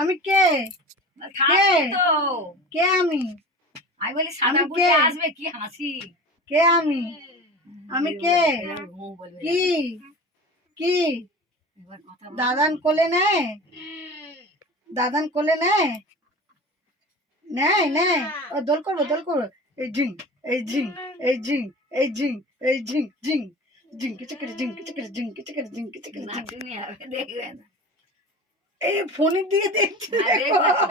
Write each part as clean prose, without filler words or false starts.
আমি কে থাকবি তো। কে আমি বলি সাদা আমি বুড়ি কে? আসবে, কি হাসি। কে আমি কে কি কি এবার কথা বল। দাদান কোলে নেয় দাদান কোলে নেয় নেয় ও দোল করবো এই ঝিং এই ঝিং এই ঝিং এই ঝিং এই ঝিং ঝিং ঝিং কিছু করে ঝিং কিছু করে ঝিং কিছু করে ঝিং কিছু করে ঝিং। নাচুনি হবে, দেখবে না। এই ফোনের দিকে দেখছি হ্যাঁ, দেখো। দেখবে তো।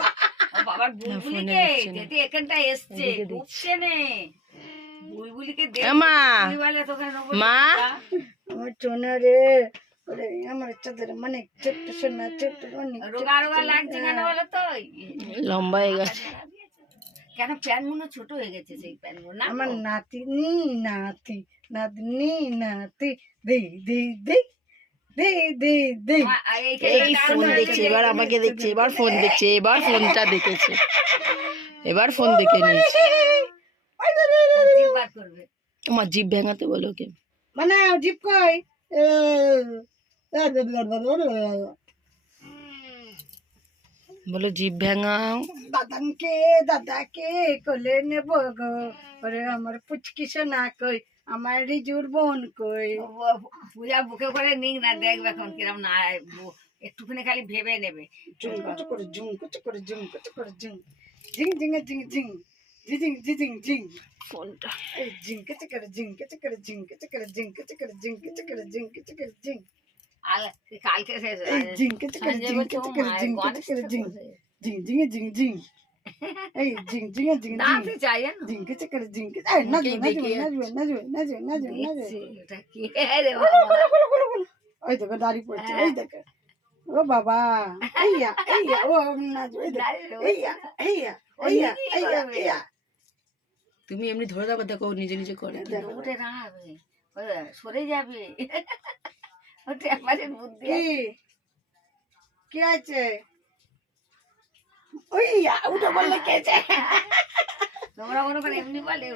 ও বাবার বুলবুলিকে যেতে এখানটা এসছে, ঢুকছে নে। বুলবুলিকে দেখ, মা। বুলবুলি বলে তোকে নেবো মা। না। আমার সোনা রে ওরে আমার চাঁদের মানে ছোট্ট সোনা ছোট্ট অনেক রোগা রোগা লাগছে কেন বলো তো? লম্বা হয়ে গেছে। কেন প্যান্ট গুলো ছোট হয়ে গেছে, সেই প্যান্ট গুলো না? আমার নাতিনি নাতনি নাতি দি দি দি দি দি দি এই ফোন দেখছে, এবার আমাকে দেখছে, এবার ফোন দেখছে, এবার ফোনটা দেখেছে, এবার ফোন দেখে নিয়েছে। বার করবে। আমার জিভ ভেঙাতে বলো ওকে। মানে জিপ কই বলো জিভ ভেঙাও। দাদাকে কোলে নেব গো ওরে আমার পুচকি সোনা কই আমার রিজুর বোন কই পূজা বুকে করে নিক না, দেখবে এখন কিরম না। একটুখানি খালি ভেবে নেবে। ঝুমকুচু করে ঝুমকুচু করে ঝুমকুচু করে ঝুম ঝিং ঝিং ঝিং ঝিং ঝিং ঝিং ঝিং ফোনটা এই ঝিংকেচে করে ঝিংকেচে করে ঝিংকেচে করে ঝিংকেচে করে ঝিংকেচে করে ঝিংকেচে করে ঝিং আর কালকে শেষ এই ঝিংকেচে করে ঝিংকেচে করে ঝিংকেচে করে ঝিং ঝিং ঝিং ঝিং ঝিং এই ঝিং ঝিং ঝিং দাঁড়াতে চাই জানো? ঝিংকেচে করে ঝিংকেচে এই নাচবে নাচবে নাচবে নাচবে নাচবে নাচবে এটা কি রে বাবা? ওই দেখো দাড়ি পড়ছে এই দেখো ও বাবা এইয়া এইয়া ও নাচবে এই দেখো এইয়া এইয়া এইয়া এইয়া এইয়া তুমি এমনি ধরে দাও, দেখো ও নিজে নিজে করে। উঠে দাঁড়াবে, সরে যাবে। ওটা একবারে বুদ্ধি কি কি আছে ওইয়া ওটা বললে কে তোমরা মনে করে এমনি বলে